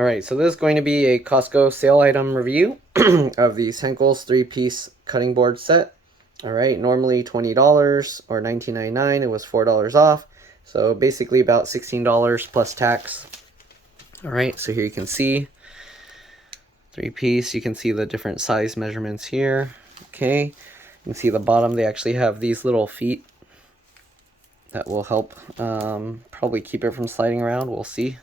Alright, so this is going to be a Costco sale item review of these Henckels 3-piece cutting board set. Alright, normally $20 or $19.99. It was $4 off. So basically about $16 plus tax. Alright, so here you can see 3-piece. You can see the different size measurements here. Okay, you can see the bottom. They actually have these little feet that will help probably keep it from sliding around. We'll see.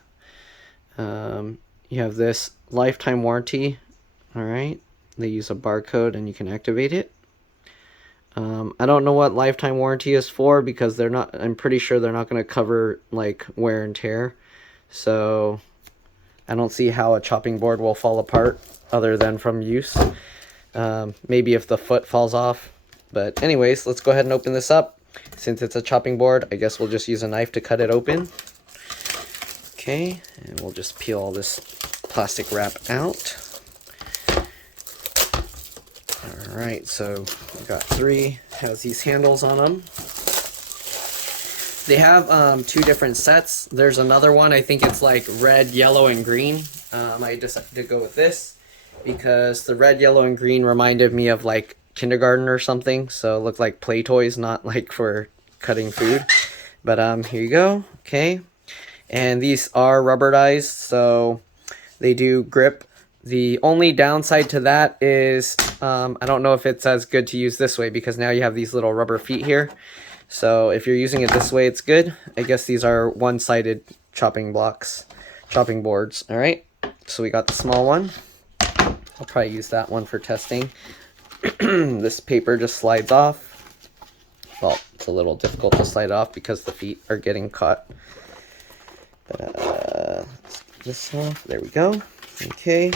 You have this lifetime warranty. All right, they use a barcode and you can activate it. I don't know what lifetime warranty is for because they're not, I'm pretty sure they're not going to cover like wear and tear. So I don't see how a chopping board will fall apart other than from use. Maybe if the foot falls off. But anyways, let's go ahead and open this up. Since it's a chopping board, I guess we'll just use a knife to cut it open. Okay, and we'll just peel all this plastic wrap out. Alright, so we've got 3, has these handles on them. They have 2 different sets. There's another one, I think it's like red, yellow, and green. I decided to go with this because the red, yellow, and green reminded me of like kindergarten or something, so it looked like play toys, not like for cutting food. But here you go. Okay, and these are rubberized, so they do grip. The only downside to that is I don't know if it's as good to use this way because now you have these little rubber feet here. So if you're using it this way, it's good. I guess these are one-sided chopping boards. All right, so we got the small one. I'll probably use that one for testing. This paper just slides off. Well, it's a little difficult to slide off because the feet are getting caught. But let's get this off. There we go. Okay,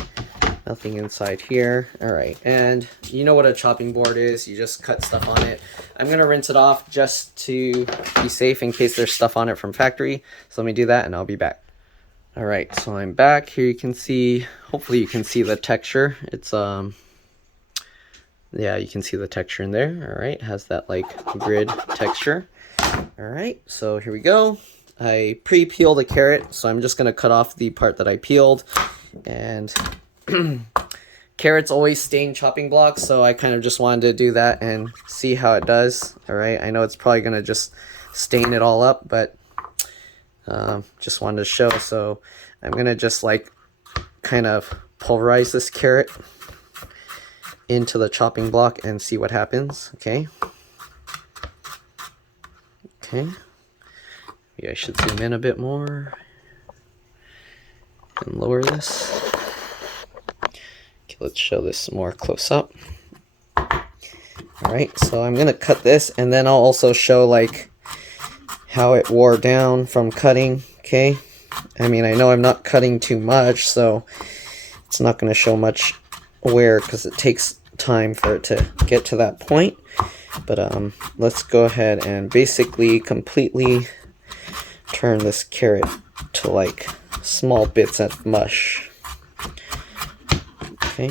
nothing inside here. All right, and you know what a chopping board is. You just cut stuff on it. I'm gonna rinse it off just to be safe in case there's stuff on it from factory. So let me do that and I'll be back. All right, so I'm back. Here you can see, hopefully you can see the texture. It's yeah, you can see the texture in there. All right, it has that like grid texture. All right, so here we go. I pre-peeled a carrot, so I'm just gonna cut off the part that I peeled. And carrots always stain chopping blocks, so I kind of just wanted to do that and see how it does. All right, I know it's probably gonna just stain it all up, but just wanted to show. So I'm gonna just like kind of pulverize this carrot into the chopping block and see what happens. Okay. Okay. Maybe I should zoom in a bit more and lower this. Okay, let's show this more close up. Alright, so I'm gonna cut this and then I'll also show like how it wore down from cutting. Okay, I mean, I know I'm not cutting too much, so it's not gonna show much wear because it takes time for it to get to that point. But let's go ahead and basically completely turn this carrot to like small bits of mush. Okay,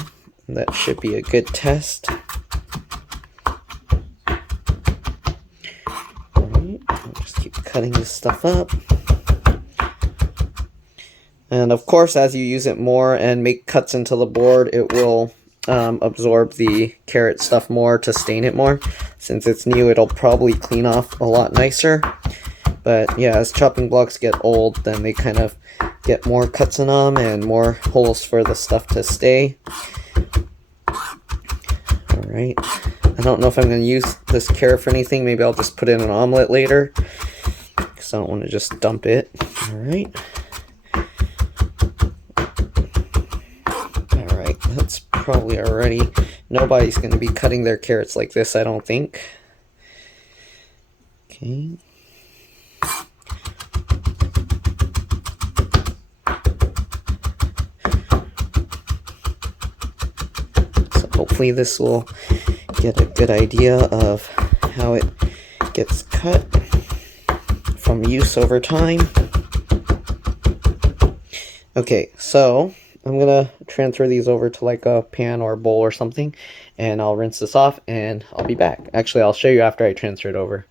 that should be a good test. Alright, I'll just keep cutting this stuff up. And of course, as you use it more and make cuts into the board, it will absorb the carrot stuff more to stain it more. Since it's new, it'll probably clean off a lot nicer. But yeah, as chopping blocks get old, then they kind of get more cuts in them and more holes for the stuff to stay. Alright, I don't know if I'm going to use this carrot for anything. Maybe I'll just put it in an omelet later, because I don't want to just dump it. Alright. Alright, that's probably already... Nobody's going to be cutting their carrots like this, I don't think. Okay. Hopefully this will get a good idea of how it gets cut from use over time. Okay, so I'm gonna transfer these over to like a pan or a bowl or something, and I'll rinse this off and I'll be back. Actually, I'll show you after I transfer it over.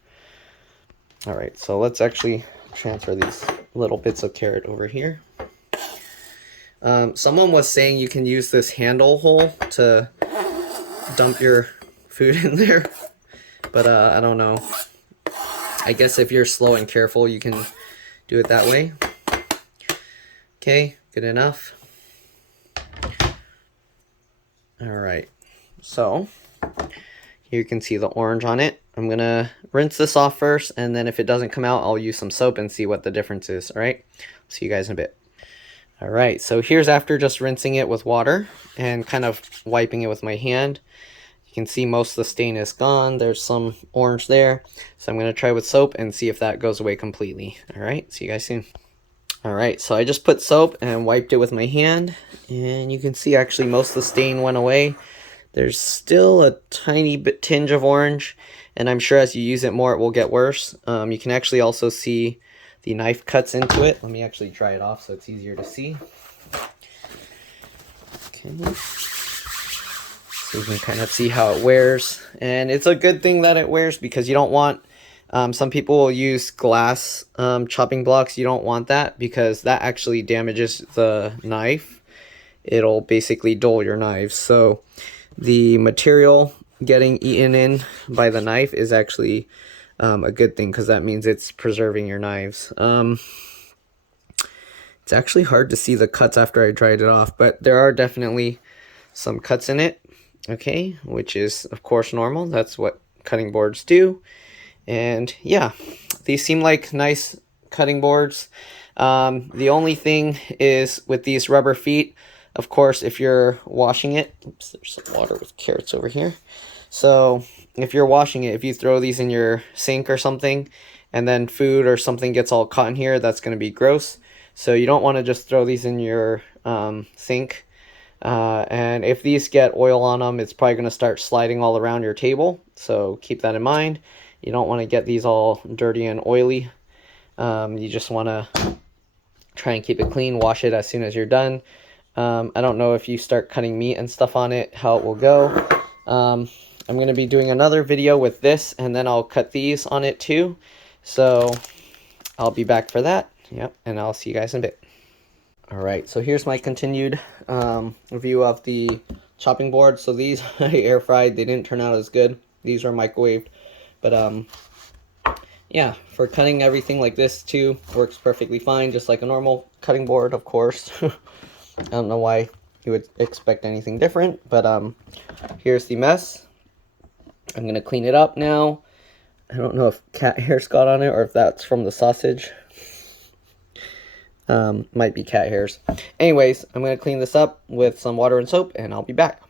Alright, so let's actually transfer these little bits of carrot over here. Someone was saying you can use this handle hole to dump your food in there, but I don't know. I guess if you're slow and careful, you can do it that way. Okay, good enough. Alright, so here you can see the orange on it. I'm going to rinse this off first, and then if it doesn't come out, I'll use some soap and see what the difference is. Alright, see you guys in a bit. Alright, so here's after just rinsing it with water and kind of wiping it with my hand. You can see most of the stain is gone. There's some orange there. So I'm going to try with soap and see if that goes away completely. Alright, see you guys soon. Alright, so I just put soap and wiped it with my hand. And you can see actually most of the stain went away. There's still a tiny bit tinge of orange. And I'm sure as you use it more, it will get worse. You can actually also see the knife cuts into it. Let me actually dry it off so it's easier to see. Okay. So you can kind of see how it wears, and it's a good thing that it wears because you don't want, some people will use glass chopping blocks. You don't want that because that actually damages the knife. It'll basically dull your knives. So the material getting eaten in by the knife is actually a good thing because that means it's preserving your knives. It's actually hard to see the cuts after I dried it off, but there are definitely some cuts in it. Okay, which is of course normal. That's what cutting boards do. And yeah, these seem like nice cutting boards. The only thing is with these rubber feet, of course, if you're washing it, oops, there's some water with carrots over here. So if you're washing it, if you throw these in your sink or something, and then food or something gets all caught in here, that's going to be gross. So you don't want to just throw these in your sink. And if these get oil on them, it's probably going to start sliding all around your table. So keep that in mind. You don't want to get these all dirty and oily. You just want to try and keep it clean. Wash it as soon as you're done. I don't know if you start cutting meat and stuff on it, how it will go. I'm going to be doing another video with this, and then I'll cut these on it too. So I'll be back for that. Yep, and I'll see you guys in a bit. Alright, so here's my continued review of the chopping board. So these I air fried. They didn't turn out as good. These are microwaved. But yeah, for cutting everything like this too, works perfectly fine. Just like a normal cutting board, of course. I don't know why you would expect anything different. But here's the mess. I'm going to clean it up now. I don't know if cat hairs got on it or if that's from the sausage. Might be cat hairs. Anyways, I'm going to clean this up with some water and soap, and I'll be back.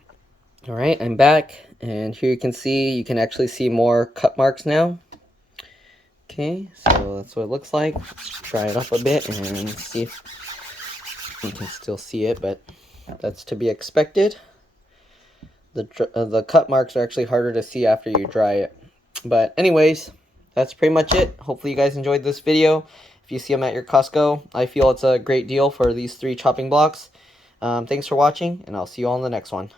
Alright, I'm back, and here you can actually see more cut marks now. Okay, so that's what it looks like. Let's try it up a bit and see if you can still see it, but that's to be expected. The cut marks are actually harder to see after you dry it. But anyways, that's pretty much it. Hopefully you guys enjoyed this video. If you see them at your Costco, I feel it's a great deal for these 3 chopping blocks. Thanks for watching, and I'll see you all in the next one.